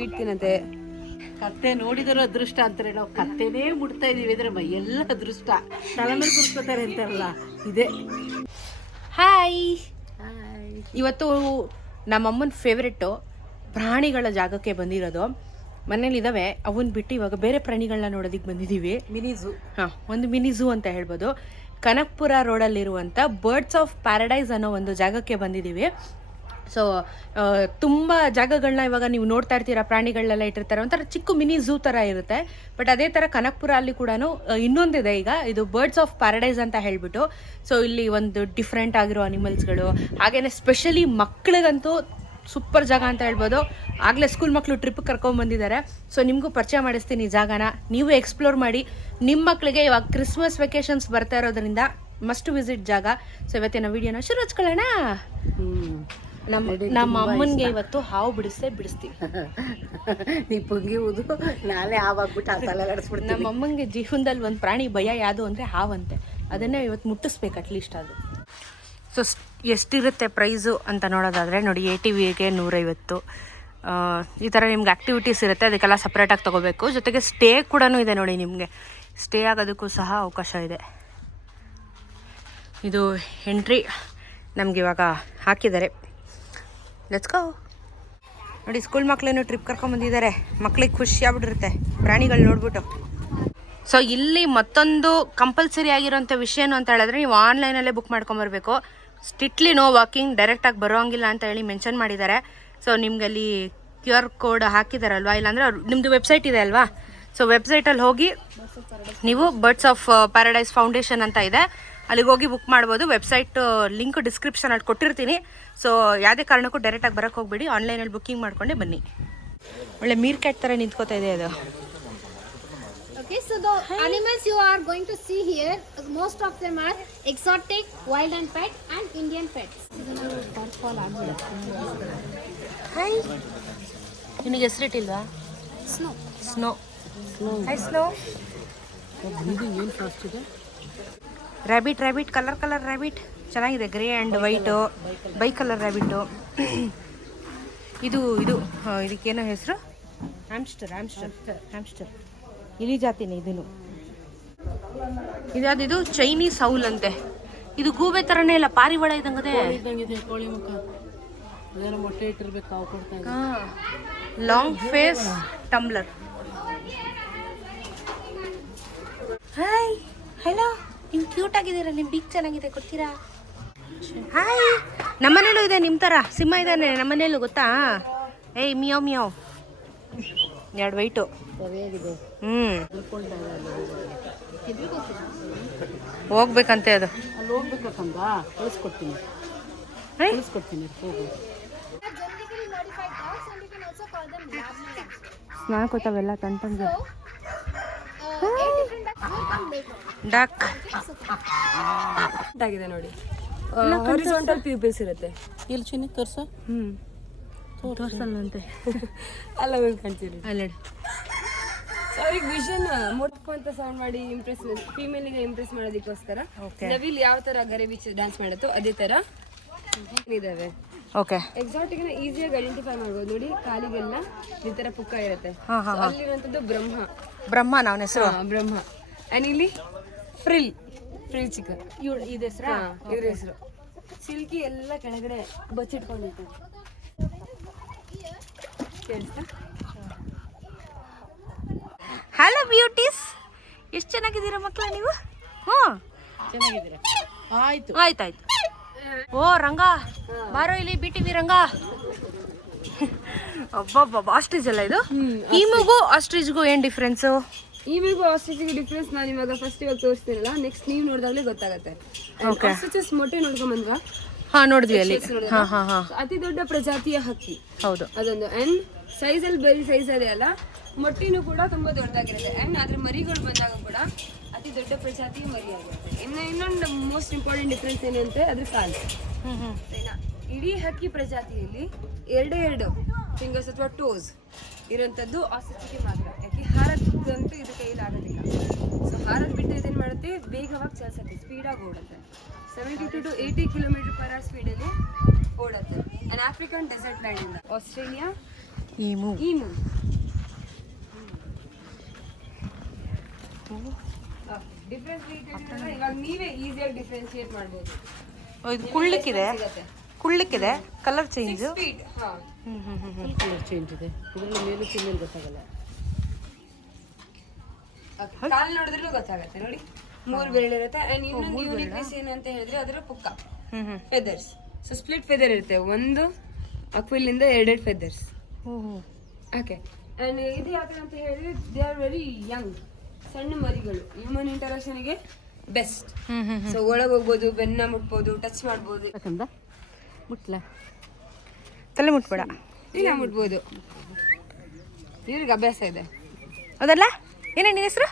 ಮೀಟ್ತೀನಂತೆ ಕತ್ತೆ ನೋಡಿದರೂ ಅದೃಷ್ಟ ಅಂತಾರೆ ನಾವು ಕತ್ತೆನೇ ಮುಡ್ತಾ ಇದೀವಿ ಅಂದ್ರೆ ಎಲ್ಲ ಅದೃಷ್ಟ. ತಲೆ ಮೇಲೆ ಕೂರ್ಸ್ಕೊತಾರೆ ಅಂತಾರಲ್ಲ ಇದೆ. ಹಾಯ್ ಇವತ್ತು ನಮ್ಮಮ್ಮನ ಫೇವ್ರೆಟ್ಟು ಪ್ರಾಣಿಗಳ ಜಾಗಕ್ಕೆ ಬಂದಿರೋದು. ಮನೇಲಿ ಇದಾವೆ ಅವನ್ ಬಿಟ್ಟು ಇವಾಗ ಬೇರೆ ಪ್ರಾಣಿಗಳನ್ನ ನೋಡೋದಕ್ಕೆ ಬಂದಿದ್ದೀವಿ ಝೂ. ಹಾಂ ಒಂದು ಮಿನಿ ಝೂ ಅಂತ ಹೇಳ್ಬೋದು. ಕನಕ್ಪುರ ರೋಡಲ್ಲಿರುವಂಥ ಬರ್ಡ್ಸ್ ಆಫ್ ಪ್ಯಾರಡೈಸ್ ಅನ್ನೋ ಒಂದು ಜಾಗಕ್ಕೆ ಬಂದಿದ್ದೀವಿ ಸೊ ತುಂಬ ಜಾಗಗಳನ್ನ ಇವಾಗ ನೀವು ನೋಡ್ತಾ ಇರ್ತೀರಾ ಪ್ರಾಣಿಗಳನ್ನೆಲ್ಲ ಇಟ್ಟಿರ್ತಾರೆ, ಒಂಥರ ಚಿಕ್ಕ ಮಿನಿ ಝೂ ಥರ ಇರುತ್ತೆ. ಬಟ್ ಅದೇ ಥರ ಕನಕ್ಪುರ ಅಲ್ಲಿ ಕೂಡ ಇನ್ನೊಂದಿದೆ ಈಗ, ಇದು ಬರ್ಡ್ಸ್ ಆಫ್ ಪ್ಯಾರಡೈಸ್ ಅಂತ ಹೇಳ್ಬಿಟ್ಟು. ಸೊ ಇಲ್ಲಿ ಒಂದು ಡಿಫ್ರೆಂಟ್ ಆಗಿರೋ ಅನಿಮಲ್ಸ್ಗಳು ಹಾಗೇನೆ ಸ್ಪೆಷಲಿ ಮಕ್ಕಳಿಗಂತೂ ಸೂಪರ್ ಜಾಗ ಅಂತ ಹೇಳ್ಬೋದು. ಆಗಲೇ ಸ್ಕೂಲ್ ಮಕ್ಕಳು ಟ್ರಿಪ್ ಕರ್ಕೊಂಡ್ಬಂದಿದ್ದಾರೆ ಸೊ ನಿಮಗೂ ಪರಿಚಯ ಮಾಡಿಸ್ತೀನಿ ಈ ಜಾಗನ. ನೀವು ಎಕ್ಸ್ಪ್ಲೋರ್ ಮಾಡಿ ನಿಮ್ಮ ಮಕ್ಕಳಿಗೆ ಇವಾಗ ಕ್ರಿಸ್ಮಸ್ ವೆಕೇಶನ್ಸ್ ಬರ್ತಾ ಇರೋದ್ರಿಂದ ಮಸ್ಟ್ ವಿಸಿಟ್ ಜಾಗ. ಸೊ ಇವತ್ತಿನ ವಿಡಿಯೋನ ಶುರು ಹಚ್ಕೊಳ್ಳೋಣ. ನಮ್ಮ ನಮ್ಮ ಅಮ್ಮನಿಗೆ ಇವತ್ತು ಹಾವು ಬಿಡಿಸೇ ಬಿಡಿಸ್ತೀವಿ. ನೀ ಪುಂಗಿ ಊದು ನಾಳೆ ಹಾವಾಗ್ಬಿಟ್ಟು ಆ ನಮ್ಮ ಅಮ್ಮನಿಗೆ ಜೀವನದಲ್ಲಿ ಒಂದು ಪ್ರಾಣಿ ಭಯ ಯಾವುದು ಅಂದರೆ ಹಾವಂತೆ. ಅದನ್ನೇ ಇವತ್ತು ಮುಟ್ಟಿಸ್ಬೇಕು ಅಟ್ಲೀಸ್ಟ್ ಅದು. ಸೊ ಎಷ್ಟಿರುತ್ತೆ ಪ್ರೈಸು ಅಂತ ನೋಡೋದಾದರೆ ನೋಡಿ ಎ ಟಿ ವಿಗೆ ನೂರೈವತ್ತು. ಆ, ಈ ಥರ ನಿಮ್ಗೆ ಆ್ಯಕ್ಟಿವಿಟೀಸ್ ಇರುತ್ತೆ ಅದಕ್ಕೆಲ್ಲ ಸಪ್ರೇಟಾಗಿ ತೊಗೋಬೇಕು. ಜೊತೆಗೆ ಸ್ಟೇ ಕೂಡ ಇದೆ ನೋಡಿ ನಿಮಗೆ. ಸ್ಟೇ ಆಗೋದಕ್ಕೂ ಸಹ ಅವಕಾಶ ಇದೆ. ಇದು ಎಂಟ್ರಿ ನಮಗಿವಾಗ ಇವಾಗ ಹಾಕಿದ್ದಾರೆ. ಲೆಟ್ಸ್ ಗೋ ನೋಡಿ ಸ್ಕೂಲ್ ಮಕ್ಕಳೇನು ಟ್ರಿಪ್ ಕರ್ಕೊಂಬಂದಿದ್ದಾರೆ ಮಕ್ಳಿಗೆ ಖುಷಿ ಆಗ್ಬಿಟ್ಟಿರುತ್ತೆ. ಪ್ರಾಣಿಗಳು ನೋಡ್ಬಿಟ್ಟು. ಸೊ ಇಲ್ಲಿ ಮತ್ತೊಂದು ಕಂಪಲ್ಸರಿ ಆಗಿರೋಂಥ ವಿಷಯ ಏನು ಅಂತ ಹೇಳಿದ್ರೆ ನೀವು ಆನ್ಲೈನಲ್ಲೇ ಬುಕ್ ಮಾಡ್ಕೊಂಬರ್ಬೇಕು. ಸ್ಟಿಟ್ಲಿ ನೋ ವಾಕಿಂಗ್ ಡೈರೆಕ್ಟಾಗಿ ಬರೋಂಗಿಲ್ಲ ಅಂತ ಹೇಳಿ ಮೆನ್ಷನ್ ಮಾಡಿದ್ದಾರೆ. ಸೊ ನಿಮ್ಗೆ ಅಲ್ಲಿ ಕ್ಯೂ ಆರ್ ಕೋಡ್ ಹಾಕಿದಾರಲ್ವಾ? ಇಲ್ಲಾಂದ್ರೆ ನಿಮ್ಮದು ವೆಬ್ಸೈಟ್ ಇದೆ ಅಲ್ವಾ? ಸೊ ವೆಬ್ಸೈಟಲ್ಲಿ ಹೋಗಿ ನೀವು ಬರ್ಡ್ಸ್ ಆಫ್ ಪ್ಯಾರಡೈಸ್ ಫೌಂಡೇಶನ್ ಅಂತ ಇದೆ. ಅಲ್ಲಿಗೆ ಹೋಗಿ ಬುಕ್ ಮಾಡ್ಬೋದು ವೆಬ್ಸೈಟ್ ಲಿಂಕ್ ಡಿಸ್ಕ್ರಿಪ್ಷನ್ ಅಲ್ಲಿ ಕೊಟ್ಟಿರ್ತೀನಿ ಸೊ ಯಾವುದೇ ಕಾರಣಕ್ಕೂ ಡೈರೆಕ್ಟಾಗಿ ಬರೋಕ್ಕೆ ಹೋಗ್ಬೇಡಿ ಆನ್ಲೈನಲ್ಲಿ ಬುಕ್ಕಿಂಗ್ ಮಾಡ್ಕೊಂಡೆ ಬನ್ನಿ ಒಳ್ಳೆ ಮೀರ್ ಕ್ಯಾಟ್ ಥರ ನಿಂತ್ಕೋತಾ ಇದೆ ಅದು Okay, so the animals you are going to see here, most of them are exotic, wild and pet, and Indian pets. Hi ನಿನಗೆ ಹೆಸರಿಟ್ಟಿಲ್ವಾ Snow. Snow hi Snow breathing ಏನು ಫಾಸ್ಟ್ ಇದೆ rabbit rabbit colour colour rabbit ಚೆನ್ನಾಗಿದೆ grey and white bicolour rabbit ಇದು ಇದು ಇದಕ್ಕೇನೋ ಹೆಸರು? Hamster hamster hamster ಇಲಿ ಜಾತಿನೇ ಇದನ್ನು. ಇದು? ಚೈನೀಸ್ ಹೌಲ್ ಅಂತೆ. ಇದು ಗೂಬೆ ಥರನೇ ಇಲ್ಲ ಪಾರಿವಾಳ ಇದಂಗದೆ long face tumbler hi hello ನೀವು ಕ್ಯೂಟ್ ಆಗಿದ್ದೀರಾ? ನಿಮ್ಮ ಬಿಗ್ ಚೆನ್ನಾಗಿದೆ ಕೊಡ್ತೀರಾ ಹಾಯ್ ನಮ್ಮನೇಲೂ ಇದೆ ನಿಮ್ಮ ಥರ ಸಿಂಹ ಇದ್ದಾನೆ ನಮ್ಮನೇಲೂ ಗೊತ್ತಾ? ಏಯ್ ಮಿಯಾವ್ ಮಿಯಾವ್ ಎರಡು ವೈಟು ಹ್ಮ್. ಹ್ಞೂ ಹೋಗ್ಬೇಕಂತೆ ಅದು. ಸ್ನಾನಕೋತಾವೆಲ್ಲ ತಂತಂಗೆ ಡಕ್ ಆಗಿದೆ ನೋಡಿ. ಹಾರಿಜಾಂಟಲ್ ಪ್ಯೂಪಿಲ್ಸ್ ಇರುತ್ತೆ. ಇಲ್ಲಿ ಚಿನ್ನ ತೋರ್ಸ. ಹ್ಞೂ ತೋರ್ಸಲ್ಲಂತೆ ಅಲ್ಲ ಒಂದು ಕಾಣ್ತೀರಿ ಅಲ್ಲ ಸೊ ಅವ್ರಿಗೆ ವಿಷನ್ ಅಂತ ಸೌಂಡ್ ಮಾಡಿ ಇಂಪ್ರೆಸ್ ಫೀಮೇಲಿಗೆ ಇಂಪ್ರೆಸ್ ಮಾಡೋದಕ್ಕೋಸ್ಕರ ನವಿಲ್ ಯಾವ ತರ ಗರೆ ಬಿಚ್ಚ ಡ್ಯಾನ್ಸ್ ಮಾಡುತ್ತೋ ಅದೇ ತರ ಇದಾವೆ. ಓಕೆ ಎಕ್ಸಾಟಿಕ್ ಈಸಿಯಾಗಿ ಐಡೆಂಟಿಫೈ ಮಾಡ್ಬೋದು. ನೋಡಿ ಕಾಲಿಗೆಲ್ಲ ಈ ತರ ಪುಕ್ಕ ಇರುತ್ತೆ. ಅಲ್ಲಿರುವಂತದ್ದು ಬ್ರಹ್ಮ. ಬ್ರಹ್ಮ ನಾವ್ ಹೆಸರು? ಬ್ರಹ್ಮ. ಅಂಡ್ ಇಲ್ಲಿ ಫ್ರಿಲ್ ಫ್ರಿಲ್ ಚಿಕನ್. ಇವಳು ಇದು ಹೆಸರು? ಇದ್ರ ಹೆಸರು. ಸಿಲ್ಕಿ ಎಲ್ಲ ಕೆಳಗಡೆ ಬಚ್ಚಿಟ್ಕೊಂಡಿತ್ತು ಕೇಳಿಸ್ತಾ? ಹಲೋ ಬ್ಯೂಟೀಸ್ ಎಷ್ಟು ಚೆನ್ನಾಗಿದ್ದೀರಾ ಮಕ್ಕಳ ನೀವು? ಹ್ಞೂ. ಚೆನ್ನಾಗಿದ್ದೀರಾ? ಆಯ್ತು. ಆಯ್ತಾಯ್ತು. ಓ ರಂಗ. ಬಾರೋ ಇಲ್ಲಿ ಬಿ ಟಿ ವಿ ರಂಗ. ಅಬ್ಬಬ್ಬಬ್ಬ ಆಸ್ಟ್ರಿಜ್ ಅಲ್ಲ ಇದು? ನಿಮಗೂ ಆಸ್ಟ್ರಿಜ್ಗೂ ಏನು ಡಿಫ್ರೆನ್ಸು ಈಮಿಗೂ ಆಸ್ಟ್ರಿಚ್ಗೆ ಡಿಫ್ರೆನ್ಸ್ ನಾನು ಇವಾಗ ಫಸ್ಟ್ ಇವಾಗ ತೋರಿಸ್ತೀನಲ್ಲ ನೆಕ್ಸ್ಟ್ ನೀವು ನೋಡಿದಾಗಲೇ ಗೊತ್ತಾಗುತ್ತೆ. ಆಸ್ಟ್ರಿಚಸ್ ಮೊಟ್ಟೆ ನೋಡ್ಕೊಂಬಂದ್ವಾ ಹಾ ನೋಡಿದ್ವಿ ಅಲ್ಲಿ? ಹಾಂ ಹಾಂ ಹಾಂ. ಅತಿ ದೊಡ್ಡ ಪ್ರಜಾತಿಯ ಹಕ್ಕಿ. ಹೌದು. ಅದೊಂದು. ಅಂಡ್ ಸೈಜ್ ಅಲ್ಲಿ ಬರೀ ಸೈಜ್ ಅದೇ ಅಲ್ಲ ಮೊಟ್ಟೆನೂ ಕೂಡ ತುಂಬಾ ದೊಡ್ಡದಾಗಿರುತ್ತೆ. ಅಂಡ್ ಅದ್ರ ಮರಿಗಳು ಬಂದಾಗ ಕೂಡ ಅತಿ ದೊಡ್ಡ ಪ್ರಜಾತಿಯ ಮರಿ ಆಗಿರುತ್ತೆ ಇನ್ನು ಇನ್ನೊಂದು ಮೋಸ್ಟ್ ಇಂಪಾರ್ಟೆಂಟ್ ಡಿಫ್ರೆನ್ಸ್ ಏನು ಅಂತ ಅದ್ರ ಕಾಲು? ಇಡೀ ಹಕ್ಕಿ ಪ್ರಜಾತಿಯಲ್ಲಿ ಎರಡೇ ಎರಡು ಫಿಂಗರ್ಸ್ ಅಥವಾ ಟೋಸ್ ಇರುವಂತದ್ದು ಆಸಕ್ತಿಗೆ ಮಾತ್ರ. ಯಾಕೆ? ಹಾರದಂತೂ ಇದು ಕೈಲಾಗೋದಿಲ್ಲ ಆಗೋದಿಲ್ಲ. ಸೊ ಹಾರದ್ ಬಿಟ್ಟರೆ ಇದೇನು ಮಾಡುತ್ತೆ? ವೇಗವಾಗಿ ಚಲಿಸುತ್ತೆ ಸ್ಪೀಡಾಗಿ ಓಡುತ್ತೆ. Seventy to to eighty kilometre per hour ಸ್ಪೀಡಲ್ಲಿ ಓಡುತ್ತೆ. ಆ್ಯಂಡ್ ಆಫ್ರಿಕನ್ ಡೆಸರ್ಟ್ ಲ್ಯಾಂಡ್ ಇಂದ. ಆಸ್ಟ್ರೇಲಿಯಾ ಈಮು ಈಮು ಡಿಫ್ರೆನ್ಸ್ ಇವಾಗ ನೀವೇ ಈಸಿಯಾಗಿ ಡಿಫ್ರೆನ್ಶಿಯೇಟ್ ಮಾಡ್ಬೋದು. ಇದು ಕುಳ್ಳಿಕ್ಕಿದೆ? ಕುಳ್ಳಿಕ್ಕಿದೆ? ಕಲರ್ ಚೇಂಜ್ ಫೀಟ್ ಹಾ. ಹ್ಮ್ ಹ್ಮ್ ಹ್ಮ್ ಹ್ಮ್. ಕಲರ್ ಚೇಂಜ್ ಇದೆ. ಇದರಲ್ಲಿ ಮೇಲೂ ಚಿನ್ನ ಗೊತ್ತಾಗಲ್ಲ. ಕಾಲ್ ನೋಡಿದ್ರು ಗೊತ್ತಾಗತ್ತೆ ನೋಡಿ. ಮೂರು ಬೆರಳು ಇರುತ್ತೆ. ಅಂಡ್ ಇನ್ನೊಂದು ಯೂನಿಕ್ನೆಸ್ ಏನು ಅಂತ ಹೇಳಿದ್ರೆ ಅದರ ಪುಕ್ಕ. ಫೆದರ್ಸ್ ಸೊ ಸ್ಪ್ಲಿಟ್ ಫೆದರ್ ಇರುತ್ತೆ. ಒಂದು ಅಕ್ವಿಲಿಂದ ಎರಡೆರಡು ಫೆದರ್ಸ್ ಓಕೆ ಅಂಡ್ ಇದು ಯಾಕೆ ಅಂತ ಹೇಳಿದ್ರೆ ದೇ ಆರ್ ವೆರಿ ಯಂಗ್ ಸಣ್ಣ ಮರಿಗಳು. ಹ್ಯೂಮನ್ ಇಂಟರಾಕ್ಷನ್ಗೆ ಬೆಸ್ಟ್ ಸೊ ಒಳಗೆ ಹೋಗ್ಬೋದು ಬೆನ್ನ ಮುಟ್ಬೋದು ಟಚ್ ಮಾಡ್ಬೋದು. ಮುಟ್ಲ? ತಲೆ ಮುಟ್ಬೇಡ. ಇಲ್ಲ ಮುಟ್ಬೋದು. ಇವ್ರಿಗೆ ಅಭ್ಯಾಸ ಇದೆ. ಹೌದಲ್ಲ? ಏನೇ ನಿನ್ನ ಹೆಸರು?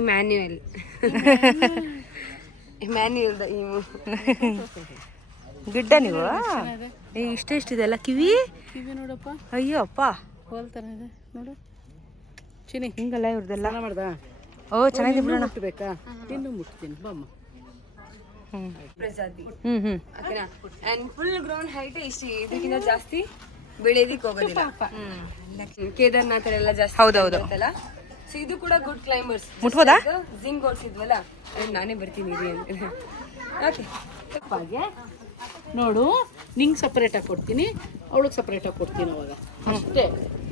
ಇಮ್ಯಾನ್ಯುಯಲ್. ಇಮ್ಯಾನ್ಯುಯಲ್ ದ ಇಮು ಗಿಡ್ಡ ನೀವು? ಏ ಇಷ್ಟ ಇಷ್ಟಿದೆ ಅಲ್ಲ ಕಿವಿ? ಕಿವಿ ನೋಡಪ್ಪ. ಅಯ್ಯೋ ಅಪ್ಪ. ಹೋಲ್ ಥರ ಇದೆ. ನೋಡು. ಚಿನಿ. ಹಿಂಗಲ್ಲ ಇವ್ರದ್ದೆಲ್ಲ ಮಾಡ್ದ? ಓ ಚೆನ್ನಾಗಿದೆ ಬಿಡೋಣ. ಮುಟ್ಬೇಕಾ? ಇನ್ನು ಮುಟ್ತೀನಿ. ಬಮ್ಮ ಹ್ಮ್. ಪ್ರಜಾತಿ. ಹ್ಮ್ ಹ್ಮ್. ಓಕೆನಾ? ಅಂಡ್ ಫುಲ್ ಗ್ರೌಂಡ್ ಹೈಟ್ ಇಷ್ಟು ಇದಕ್ಕಿಂತ ಜಾಸ್ತಿ ಬೆಳೆಯೋದಿಕ್ ಹೋಗೋದಿಲ್ಲ. ಹ್ಮ್. ಕೇದಾರ್ನಾಥರೆಲ್ಲ ಜಾಸ್ತಿ ಹೌದೌದು. ಸೊ ಇದು ಕೂಡ ಗುಡ್ ಕ್ಲೈಂಬರ್ಸ್ ಮುಟ್ಬೋದಾ? ಜಿಂಗ್ ಓಡಿಸಿದ್ವಲ್ಲ ನಾನೇ ಬರ್ತೀನಿ ಇರಿ ಅಂತ. ಓಕೆ ಹಾಗೆ ನೋಡು ನಿಂಗೆ ಸಪ್ರೇಟಾಗಿ ಕೊಡ್ತೀನಿ ಅವಳಿಗೆ ಸಪ್ರೇಟಾಗಿ ಕೊಡ್ತೀನಿ ಅವಾಗ. ಅಷ್ಟೇ.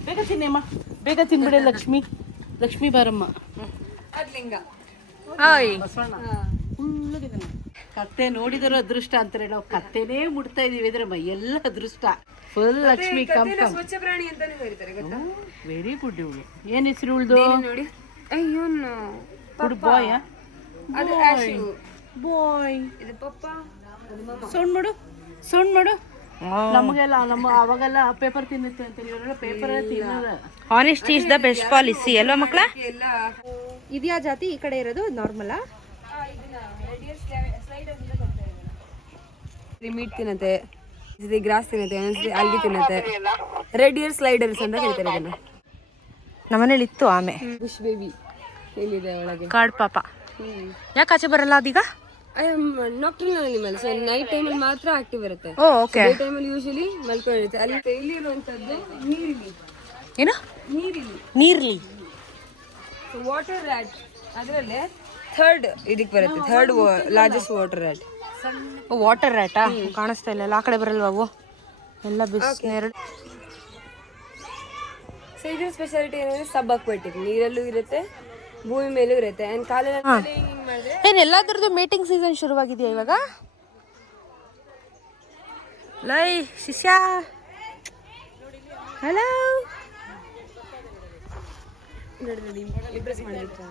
ಬೇಗ ತಿನ್ನಮ್ಮ ಬೇಗ ತಿನ್ಬಿಡೆ ಲಕ್ಷ್ಮಿ. ಲಕ್ಷ್ಮಿ ಬಾರಮ್ಮ. ಅದ್ಲಿಂಗ ಹಾಯ್. ಬಸವಣ್ಣ. ಕತ್ತೆ ನೋಡಿದರೂ ಅದೃಷ್ಟ ಅಂತಾರೆ. ನಾವು ಕತ್ತೆನೇ ಮುಡ್ತಾ ಇದೀವಿ ಇದ್ರೆ ಮೈಯೆಲ್ಲ ಅದೃಷ್ಟ. ಫುಲ್ ಲಕ್ಷ್ಮಿ ಕಂಪ್. ಸ್ವಚ್ಛ ಪ್ರಾಣಿ ಅಂತಾನೆ ಹೇಳ್ತಾರೆ ಗೊತ್ತಾ? ವೆರಿ ಗುಡ್ ಇವಳು. ಏನ್ ಹೆಸರು ಉಳ್ದು ನೋಡಿ. ಅಯ್ಯೋನು ಗುಡ್ ಬಾಯ್ ಅದು ಆಶು. ಬಾಯ್ ಇದು ಪಪ್ಪ. ಅದು ಮಮ್ಮ ಸೌಂಡ್ ಮಾಡು ಸೌಂಡ್ ಮಾಡು. ನಮಗೆಲ್ಲ ನಮ್ಮ ಅವಾಗೆಲ್ಲ ಪೇಪರ್ ತಿನ್ನುತ್ತೆ ಅಂತ ಇವರೆಲ್ಲ ಪೇಪರ್ ತಿನ್ನಲ್ಲ. Honesty is the best policy ಅಲ್ವಾ ಮಕ್ಕಳ ಇದ್ಯಾ ಜಾತಿ? ಈ ಕಡೆ ಇರೋದು ನಾರ್ಮಲಾ ಮೀಟ್ ತಿನ್ನತ್ತೆ ಇದು ಗ್ರಾಸ್ ತಿನ್ನತ್ತೆ. ಒಂದೊಂದ್ಸರಿ algae ತಿನ್ನತ್ತೆ. ರೆಡ್ ಇಯರ್ ಸ್ಲೈಡರ್ಸ್ ಅಂತ ಹೇಳ್ತಾರೆ ಇದನ್ನ. ನಮ್ಮನೇಲಿ ಇತ್ತು ಆಮೆ. ಬುಷ್ ಬೇಬಿ ಎಲ್ಲಿದೆ ಒಳಗೆ? ಕಾಡ್ ಪಾಪ. ಯಾಕೆ ಆಚೆ ಬರಲ್ಲ ಅದೀಗ? ನಾಕ್ಟ್ರಿನಲ್ ಅನಿಮಲ್ ಸೊ ನೈಟ್ ಟೈಮಲ್ಲಿ ಮಾತ್ರ ಆಕ್ಟಿವ್ ಇರುತ್ತೆ. ಓಕೆ ಡೇ ಟೈಮಲ್ಲಿ ಯೂಶಲಿ ಮಲ್ಕೊಂಡಿರುತ್ತೆ ಅಲ್ಲಿ ನೀರಿಲಿ. ಏನು? ನೀರಿಲಿ. ನೀರ್ಲಿ. ವಾಟರ್ ರ್ಯಾಟ್ ಅದರಲ್ಲೇ ಥರ್ಡ್ ಇದಕ್ಕೆ ಬರುತ್ತೆ. Third largest water rat water ರ್ಯಾಟಾ ಕಾಣಿಸ್ತಾ ಇಲ್ಲ ಆ ಕಡೆ ಬರಲ್ವಾ? ಅವು ಎಲ್ಲ ಬಿಸ್ ಎರಡು ಸೊ ಇದ್ರ ಸ್ಪೆಷಾಲಿಟಿ ಏನಂದ್ರೆ ಸಬ್ ಅಕ್ವೆಟಿಕ್ ನೀರಲ್ಲೂ ಇರುತ್ತೆ ಭೂಮಿ ಮೇಲೂ ಇರುತ್ತೆ. ಆ್ಯಂಡ್ ಕಾಲಿನ ಏನು ಎಲ್ಲದರದ್ದು ಏನ್ ಎಲ್ಲಾದ್ರದ್ದು ಮೀಟಿಂಗ್ ಸೀಸನ್ ಶುರುವಾಗಿದೆಯಾ ಇವಾಗ? ಲೈ ಶಿಷ್ಯ. ಹಲೋ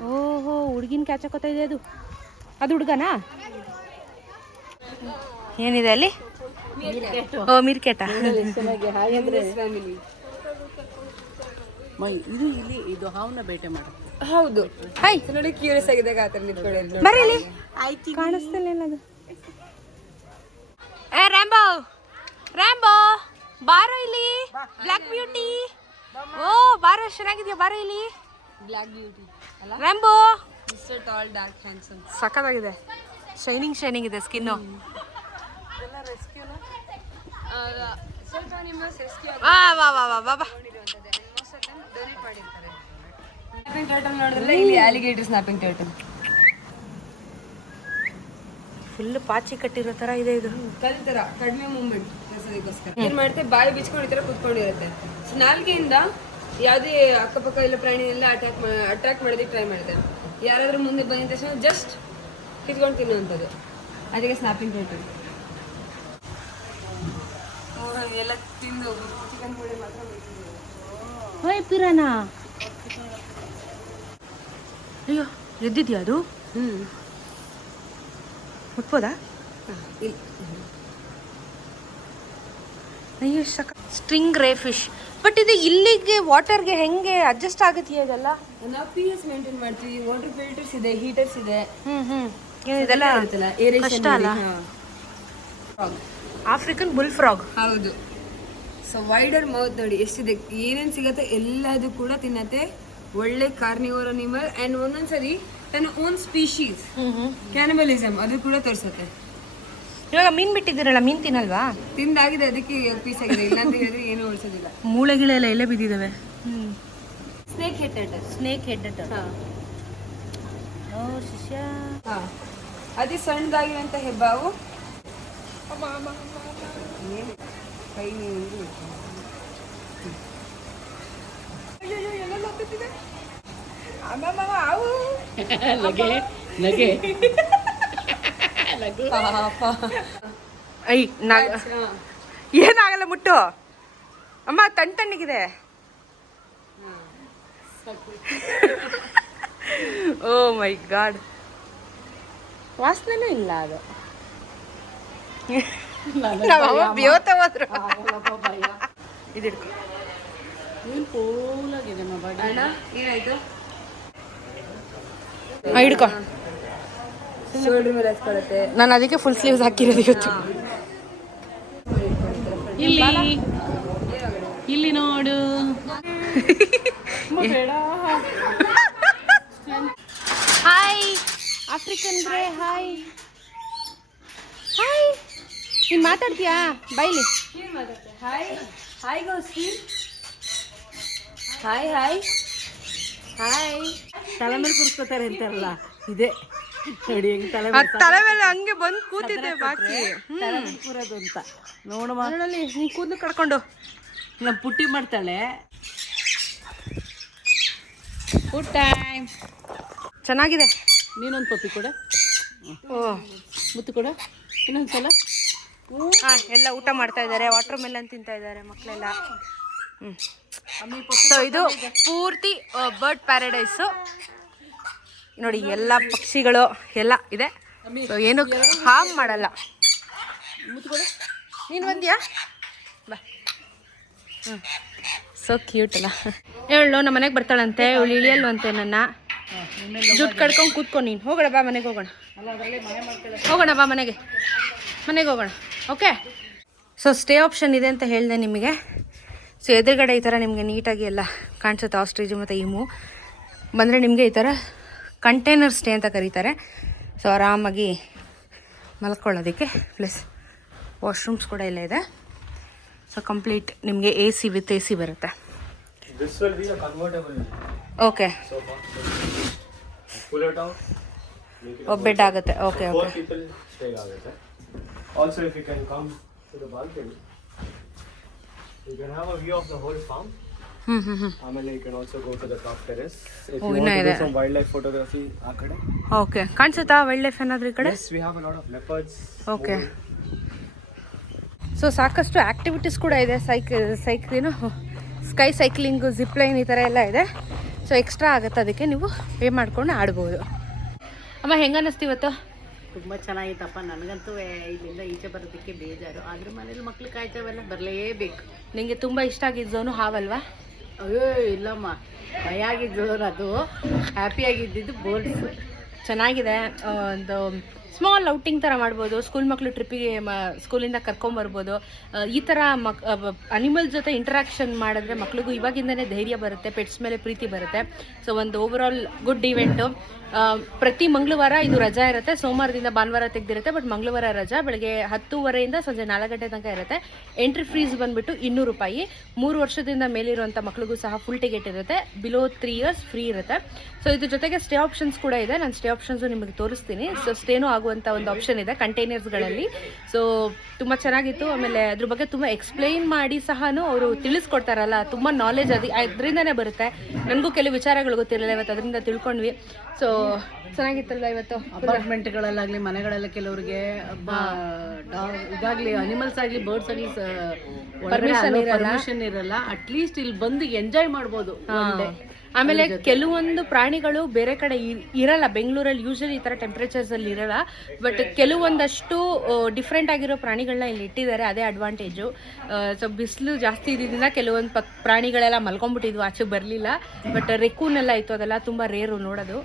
ಓಹೋ ಹುಡುಗಿನ ಕ್ಯಾಚಕೋತಾ ಇದೆ ಅದು? ಅದು ಹುಡುಗನಾ? ಏನಿದೆ ಅಲ್ಲಿ? ಓ ಮೀರ್ಕೆಟ? ಇದು ಇಲ್ಲಿ ಇದು ಹಾವನ್ನ ಬೇಟೆ ಮಾಡುತ್ತೆ ಹೌದು. ಹಾಯ್ ಸೊ ನೋಡಿ ಕ್ಯೂರಿಯಸ್ ಆಗಿದ್ದಾಗ ಆ ಥರ ನಿಂತ್ಕೊಳ್ಳಿ ಬರೀಲಿ ಕಾಣಿಸ್ತಿಲ್ಲ ಏನದು? ಏ ರ್ಯಾಂಬೋ ರ್ಯಾಂಬೋ ಬಾರೋ ಇಲ್ಲಿ. ಬ್ಲ್ಯಾಕ್ ಬ್ಯೂಟಿ ಓ ಬಾರೋ ಚೆನ್ನಾಗಿದ್ಯಾ? ಬಾರೋ ಇಲ್ಲಿ. ಬ್ಲ್ಯಾಕ್ ಬ್ಯೂಟಿ ಅಲ್ಲ? Rambo mister tall dark handsome ಸಖತ್ತಾಗಿದೆ. ಶೈನಿಂಗ್ ಶೈನಿಂಗ್ ಇದೆ ಸ್ಕಿನ್ನು ಸ್ವಲ್ಪ ನಿಮ್ಮ ರೆಸ್ಕ್ಯೂ ವಾ ವಾ ವಾ ವಾ ವಾ ಸ್ನಾಪಿಂಗ್ ಟರ್ಟಲ್ ನೋಡಿದ್ರೆ ಇಲ್ಲಿ ಆಲಿಗೇಟರ್ ಸ್ನಾಪಿಂಗ್ ಟರ್ಟಲ್ ಫುಲ್ ಪಾಚಿ ಕಟ್ಟಿರೋ ತರ ಇದೆ ಇದು. ಕಲ್ ತರ ಕಡಿಮೆ ಮೂವ್ಮೆಂಟ್ ಕೆಲಸದಕ್ಕೋಸ್ಕರ ಏನ್ ಮಾಡುತ್ತೆ ಬಾಯಿ ಬಿಚ್ಕೊಂಡು ಈ ತರ ಕುತ್ಕೊಂಡಿರುತ್ತೆ. ನಾಲ್ಗೆಯಿಂದ ಯಾವುದೇ ಅಕ್ಕಪಕ್ಕ ಇಲ್ಲ ಪ್ರಾಣಿನೆಲ್ಲ ಅಟ್ಯಾಕ್ ಅಟ್ಯಾಕ್ ಮಾಡೋದಕ್ಕೆ ಟ್ರೈ ಮಾಡ್ತಾರೆ ಯಾರಾದರೂ ಮುಂದೆ ಬಂದ ತಕ್ಷಣ ಜಸ್ಟ್ ಕಿತ್ಕೊಂಡು ತಿನ್ನುವಂಥದ್ದು. ಅದಕ್ಕೆ ಸ್ನಾಪಿಂಗ್ ಟರ್ಟಲ್ ಎಲ್ಲ ತಿಂದು ಚಿಕನ್ ಪುಡಿ ಮಾತ್ರ ಹೋಯ್ ಪಿರಾನ? ಅಯ್ಯೋ ಎದ್ದಿದ್ಯಾ ಅದು? ಹ್ಮ್. ಮುಟ್ಬೋದಾ? ಅಯ್ಯೋ ಸಕ ಸ್ಟ್ರಿಂಗ್ ರೇ ಫಿಶ್ ಬಟ್ ಇದು ಇಲ್ಲಿಗೆ ವಾಟರ್ಗೆ ಹೆಂಗೆ ಅಡ್ಜಸ್ಟ್ ಆಗುತ್ತೆ ಇದೆಲ್ಲ? ನಾವು ಪಿ ಎಸ್ ಮೇಂಟೈನ್ ಮಾಡ್ತೀವಿ ವಾಟರ್ ಫಿಲ್ಟರ್ಸ್ ಇದೆ ಹೀಟರ್ಸ್ ಇದೆ. ಹ್ಮ್ ಹ್ಮ್. ಇದೆಲ್ಲ ಇರುತ್ತಲ್ಲ ಕಷ್ಟ ಅಲ್ಲ? ಆಫ್ರಿಕನ್ ಬುಲ್ ಫ್ರಾಗ್ ಹೌದು. ಸೊ ವೈಡರ್ ಮೌತ್ ನೋಡಿ ಎಷ್ಟಿದೆ? ಏನೇನು ಸಿಗತ್ತೆ ಎಲ್ಲದು ಕೂಡ ತಿನ್ನತ್ತೆ. ಒಳ್ಳೆ ಕಾರ್ನಿವರ್ ಅನಿಮಲ್ ಆ್ಯಂಡ್ ಒಂದೊಂದ್ಸರಿ ತನ್ನ ಓನ್ ಸ್ಪೀಶೀಸ್ ಕ್ಯಾನಿಮಲಿಸಮ್ ಅದು ಕೂಡ ತೋರಿಸುತ್ತೆ. ಇವಾಗ ಮೀನ್ ಬಿಟ್ಟಿದ್ದೀರಲ್ಲ ಮೀನ್ ತಿನ್ನಲ್ವಾ? ತಿಂದಾಗಿದೆ ಅದಕ್ಕೆ ಪೀಸ್ ಆಗಿದೆ. ಇಲ್ಲ ಅಂತ ಹೇಳಿದ್ರೆ ಏನು ಉಳಿಸೋದಿಲ್ಲ. ಮೂಳೆಗಳೆಲ್ಲ ಎಲ್ಲೇ ಬಿದ್ದಿದ್ದಾವೆ ಸ್ನೇಕ್ ಹೆಡ್ ಸ್ನೇಕ್ ಹೆಡ್ ಶಿಷ್ಯ. ಹಾ. ಅತಿ ಸಣ್ಣದಾಗಿರುವಂತ ಹೆಬ್ಬಾವು. ಅಮ್ಮ ಕೈ ಅವು. ನಗೆ ಲಗೆ ಲಗು ಐ ನಾಗ. ಏನಾಗಲ್ಲ ಮುಟ್ಟು. ಅಮ್ಮ ತಣ್ಣ ತಣ್ಣಗಿದೆ. ಓ ಮೈ ಗಾಡ್ ವಾಸನೆ ಇಲ್ಲ ಅದು. ಹೋದ್ರು ಇದಿಡ್ಕೊ ಕೂಲಾಗಿದೆ ಹಿಡ್ಕೊ. ಶೋಲ್ಡರ್ ಮೇಲೆ ಹತ್ಕೊಳತ್ತೆ ನಾನು ಅದಕ್ಕೆ ಫುಲ್ ಸ್ಲೀವ್ಸ್ ಹಾಕಿರೋದು ಇವತ್ತು. ಇಲ್ಲಿ ಇಲ್ಲಿ ನೋಡು. Hi African grey hi hi ನೀನು ಮಾತಾಡ್ತೀಯಾ? ಬೈಲಿ. ಹಾಯ್ ಹಾಯ್ ಗೌಸ್ತಿ. ಹಾಯ್ ಹಾಯ್ ಹಾಯ್ ತಲೆ ಮೇಲೆ ಕುರ್ಸ್ಕೋತಾರೆ ಅಂತಾರಲ್ಲ ಇದೆ. ನೋಡಿ ಹೆಂಗ್ ತಲೆ ಮೇಲೆ ತಲೆ ಮೇಲೆ ಹಂಗೆ ಬಂದು ಕೂತಿದ್ದೆ ಬಾಕಿ. ಕೂರೋದು ಅಂತ. ನೋಡಮ್ಮ ನೋಡಲ್ಲಿ ನೀ ಕೂದಲು ಕಡ್ಕೊಂಡು. ನಮ್ಮ ಪುಟ್ಟಿ ಮಾಡ್ತಾಳೆ. ಫುಡ್ ಟೈಮ್ ಚೆನ್ನಾಗಿದೆ. ನೀನೊಂದು ಪಪ್ಪಿ ಕೊಡ. ಓ. ಮುತ್ತು ಕೊಡ. ಇನ್ನೊಂದ್ಸಲ. ಹಾಂ ಎಲ್ಲ ಊಟ ಮಾಡ್ತಾ ಇದ್ದಾರೆ. ವಾಟರ್ ಮೆಲನ್ ತಿಂತಾ ಇದ್ದಾರೆ ಮಕ್ಕಳೆಲ್ಲ ಸೊ ಇದು ಪೂರ್ತಿ ಬರ್ಡ್ ಪ್ಯಾರಡೈಸು ನೋಡಿ ಎಲ್ಲ ಪಕ್ಷಿಗಳು ಎಲ್ಲ ಇದೆ. ಸೊ ಏನು ಹಾಮ್ ಮಾಡಲ್ಲ. ನೀನ್ ಬಂದ್ಯಾ? ಬಾ. ಹ್ಞೂ ಸೊ ಕ್ಯೂಟ್ ಅಲ್ಲ. ಹೇಳು ನಮ್ಮ ಮನೆಗೆ ಬರ್ತಾಳಂತೆ ಇವಳು ಇಳಿಯಲ್ವಂತೆ ನನ್ನ. ದುಡ್ಡು ಕಡ್ಕೊಂಡು ಕೂತ್ಕೊ ನೀನು. ಹೋಗೋಣ ಬಾ ಮನೆಗೆ ಹೋಗೋಣ. ಹೋಗೋಣ ಬಾ ಮನೆಗೆ. ಮನೆಗೆ ಹೋಗೋಣ. ಓಕೆ? ಸೊ ಸ್ಟೇ ಆಪ್ಷನ್ ಇದೆ ಅಂತ ಹೇಳಿದೆ ನಿಮಗೆ. ಸೊ ಎದುರುಗಡೆ ಈ ಥರ ನಿಮಗೆ ನೀಟಾಗಿ ಎಲ್ಲ ಕಾಣಿಸುತ್ತೆ ಆಸ್ಟ್ರೇಜು ಮತ್ತು ಇಮು. ಬಂದರೆ ನಿಮಗೆ ಈ ಥರ ಕಂಟೈನರ್ ಸ್ಟೇ ಅಂತ ಕರೀತಾರೆ ಸೊ ಆರಾಮಾಗಿ ಮಲ್ಕೊಳ್ಳೋದಕ್ಕೆ ಪ್ಲಸ್ ವಾಶ್ರೂಮ್ಸ್ ಕೂಡ ಇಲ್ಲೇ ಇದೆ ಸೊ ಕಂಪ್ಲೀಟ್ ನಿಮಗೆ A C with A C ಬರುತ್ತೆ ಓಕೆ ಬೆಡ್ ಆಗುತ್ತೆ okay okay people stay you Also, if you can come to the balcony, you can have a view of ಆಮೇಲೆ terrace. If Oh, you ಇನ್ನ want to ಇದೆ. do some wildlife ಆ ಕಡೆ. Okay ಕಾಣಿಸುತ್ತಾ wild life ಏನಾದರೂ ಈ ಕಡೆ okay a lot of leopards. Okay. more. So ಸಾಕಷ್ಟು ಆ್ಯಕ್ಟಿವಿಟೀಸ್ ಕೂಡ ಇದೆ ಸೈಕ್ cycling sky cycling zip line ಈ ಥರ ಎಲ್ಲ ಇದೆ ಸೊ ಎಕ್ಸ್ಟ್ರಾ ಆಗುತ್ತೆ ಅದಕ್ಕೆ ನೀವು ಪೇ ಮಾಡ್ಕೊಂಡು ಆಡ್ಬೋದು ಅಮ್ಮ ಹೆಂಗೆ ಅನ್ನಿಸ್ತು ಇವತ್ತು ತುಂಬ ಚೆನ್ನಾಗಿತ್ತಪ್ಪ ನನಗಂತೂ ಇಲ್ಲಿಂದ ಈಚೆ ಬರೋದಕ್ಕೆ ಬೇಜಾರು ಆದರೂ ಮನೇಲಿ ಮಕ್ಳು ಕಾಯ್ತಾವೆಲ್ಲ ಬರಲೇಬೇಕು ನಿಮಗೆ ತುಂಬ ಇಷ್ಟ ಆಗಿದ್ದು ಝೋನು ಹಾವಲ್ವಾ ಅಯ್ಯೋ ಇಲ್ಲಮ್ಮ. ಭಯ ಆಗಿದ್ದು ಅದು. ಹ್ಯಾಪಿ ಆಗಿದ್ದಿದ್ದು ಬೋರ್ಡ್ಸ್ ಚೆನ್ನಾಗಿದೆ. ಒಂದು ಸ್ಮಾಲ್ ಔಟಿಂಗ್ ಥರ ಮಾಡ್ಬೋದು. ಸ್ಕೂಲ್ ಮಕ್ಕಳು ಟ್ರಿಪ್ಪಿಗೆ ಮ ಸ್ಕೂಲಿಂದ ಕರ್ಕೊಂಬರ್ಬೋದು ಈ ಥರ ಮಕ್ ಅನಿಮಲ್ ಜೊತೆ ಇಂಟ್ರಾಕ್ಷನ್ ಮಾಡಿದ್ರೆ ಮಕ್ಳಿಗೂ ಇವಾಗಿಂದನೇ ಧೈರ್ಯ ಬರುತ್ತೆ ಪೆಟ್ಸ್ ಮೇಲೆ ಪ್ರೀತಿ ಬರುತ್ತೆ. ಸೊ ಒಂದು ಓವರ್ ಆಲ್ ಗುಡ್ ಇವೆಂಟು ಪ್ರತಿ ಮಂಗಳವಾರ ಇದು ರಜಾ ಇರುತ್ತೆ. ಸೋಮವಾರದಿಂದ ಭಾನುವಾರ ತೆಗೆದಿರುತ್ತೆ ಬಟ್ ಮಂಗಳವಾರ ರಜಾ ಬೆಳಗ್ಗೆ ಹತ್ತುವರೆಯಿಂದ ಸಂಜೆ ನಾಲ್ಕು ಗಂಟೆ ತನಕ ಇರುತ್ತೆ. ಎಂಟ್ರಿ ಫೀಸ್ ಬಂದ್ಬಿಟ್ಟು ಇನ್ನೂರು ರೂಪಾಯಿ. ಮೂರು ವರ್ಷದಿಂದ ಮೇಲಿರುವಂಥ ಮಕ್ಳಿಗೂ ಸಹ ಫುಲ್ ಟಿಕೆಟ್ ಇರುತ್ತೆ. ಬಿಲೋ ತ್ರೀ ಇಯರ್ಸ್ ಫ್ರೀ ಇರುತ್ತೆ. ಸೊ ಇದ್ರ ಜೊತೆಗೆ ಸ್ಟೇ ಆಪ್ಷನ್ಸ್ ಕೂಡ ಇದೆ. ನಾನು ಸ್ಟೇ ಆಪ್ಷನ್ಸು ನಿಮಗೆ ತೋರಿಸ್ತೀನಿ. ಸೊ ಸ್ಟೇನೂ ಆಗುವಂಥ ಒಂದು ಆಪ್ಷನ್ ಇದೆ ಕಂಟೈನರ್ಸ್ಗಳಲ್ಲಿ ಸೊ ತುಂಬಾ ಚೆನ್ನಾಗಿತ್ತು. ಆಮೇಲೆ ಅದ್ರ ಬಗ್ಗೆ ತುಂಬಾ ಎಕ್ಸ್ಪ್ಲೈನ್ ಮಾಡಿ ಸಹ ಅವರು ತಿಳಿಸ್ಕೊಡ್ತಾರಲ್ಲ ತುಂಬಾ ನಾಲೆಜ್ ಅದು ಅದರಿಂದನೇ ಬರುತ್ತೆ. ನನಗೂ ಕೆಲವು ವಿಚಾರಗಳು ಗೊತ್ತಿರಲಿಲ್ಲ ಇವತ್ತು ಅದರಿಂದ ತಿಳ್ಕೊಂಡ್ವಿ. ಸೊ ಚೆನ್ನಾಗಿತ್ತಲ್ವ ಇವತ್ತು? ಅಪಾರ್ಟ್ಮೆಂಟ್ಗಳಲ್ಲಾಗಲಿ ಮನೆಗಳೆಲ್ಲ ಕೆಲವರಿಗೆ ಇದಾಗಲಿ ಅನಿಮಲ್ಸ್ ಆಗಲಿ ಬರ್ಡ್ಸ್ ಆಗಲಿ. ಪರ್ಮಿಷನ್ ಇರಲ್ಲ. ಅಟ್ಲೀಸ್ಟ್ ಇಲ್ಲಿ ಬಂದು ಎಂಜಾಯ್ ಮಾಡ್ಬೋದು. ಆಮೇಲೆ ಕೆಲವೊಂದು ಪ್ರಾಣಿಗಳು ಬೇರೆ ಕಡೆ ಇರ್- ಇರಲ್ಲ. ಬೆಂಗಳೂರಲ್ಲಿ ಯೂಶಲಿ ಈ ಥರ ಟೆಂಪ್ರೇಚರ್ಸ್ ಅಲ್ಲಿ ಇರಲ್ಲ. ಬಟ್ ಕೆಲವೊಂದಷ್ಟು ಡಿಫ್ರೆಂಟ್ ಆಗಿರೋ ಪ್ರಾಣಿಗಳನ್ನ ಇಲ್ಲಿ ಇಟ್ಟಿದ್ದಾರೆ. ಅದೇ ಅಡ್ವಾಂಟೇಜು ಸೊ ಬಿಸಿಲು ಜಾಸ್ತಿ ಇದ್ದಿದ್ದರಿಂದ ಕೆಲವೊಂದು ಪಕ್ ಪ್ರಾಣಿಗಳೆಲ್ಲ ಮಲ್ಕೊಂಡ್ಬಿಟ್ಟಿದ್ವು. ಆಚೆ ಬರಲಿಲ್ಲ. ಬಟ್ ರೆಕೂನ್ ಎಲ್ಲ ಇತ್ತು. ಅದೆಲ್ಲ ತುಂಬ ರೇರು ನೋಡೋದು.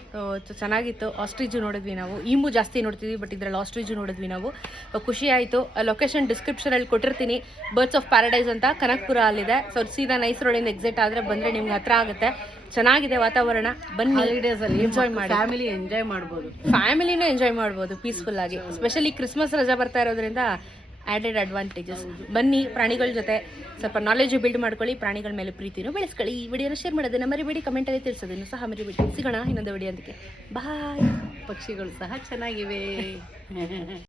ಸೊ ಚೆನ್ನಾಗಿತ್ತು. ಆಸ್ಟ್ರಿಜು ನೋಡಿದ್ವಿ ನಾವು. ಈಮು ಜಾಸ್ತಿ ನೋಡ್ತಿದ್ವಿ ಬಟ್ ಇದ್ರಲ್ಲಿ ಆಸ್ಟ್ರಿಜು ನೋಡಿದ್ವಿ ನಾವು. ಖುಷಿ ಆಯಿತು. ಲೊಕೇಶನ್ ಡಿಸ್ಕ್ರಿಪ್ಷನಲ್ಲಿ ಕೊಟ್ಟಿರ್ತೀನಿ. ಬರ್ಡ್ಸ್ ಆಫ್ ಪ್ಯಾರಡೈಸ್ ಅಂತ ಕನಕ್ಪುರ ಅಲ್ಲಿದೆ. ಸೊ ಸೀದಾ ನೈಸ್ ರೋಡಿಂದ ಎಕ್ಸಿಟ್ ಆದರೆ ಬಂದರೆ ನಿಮ್ಗೆ ಹತ್ರ ಆಗುತ್ತೆ. ಚೆನ್ನಾಗಿದೆ ವಾತಾವರಣ. ಬನ್ನಿ ಹಾಲಿಡೇಸ್ ಅಲ್ಲಿ ಎಂಜಾಯ್ ಮಾಡಿ. ಫ್ಯಾಮಿಲಿ ಎಂಜಾಯ್ ಮಾಡ್ಬೋದು. ಫ್ಯಾಮಿಲಿನೂ ಎಂಜಾಯ್ ಮಾಡ್ಬೋದು ಪೀಸ್ಫುಲ್ ಆಗಿ. ಸ್ಪೆಷಲಿ ಕ್ರಿಸ್ಮಸ್ ರಜಾ ಬರ್ತಾ ಇರೋದ್ರಿಂದ ಆ್ಯಡೆಡ್ ಅಡ್ವಾಂಟೇಜಸ್ ಬನ್ನಿ ಪ್ರಾಣಿಗಳ ಜೊತೆ ಸ್ವಲ್ಪ ನಾಲೆಜ್ ಬಿಲ್ಡ್ ಮಾಡ್ಕೊಳ್ಳಿ ಪ್ರಾಣಿಗಳ ಮೇಲೆ ಪ್ರೀತಿನೂ ಬೆಳೆಸ್ಕೊಳ್ಳಿ. ಈ ವಿಡಿಯೋನ ಶೇರ್ ಮಾಡೋದನ್ನ ಮರಿಬೇಡಿ ಕಮೆಂಟಲ್ಲಿ ತಿಳಿಸೋದನ್ನು ಸಹ ಮರಿಬೇಡಿ. ಸಿಗೋಣ ಇನ್ನೊಂದು ವಿಡಿಯೋ ಅದಕ್ಕೆ ಬಾಯ್ ಪಕ್ಷಿಗಳು ಸಹ ಚೆನ್ನಾಗಿವೆ.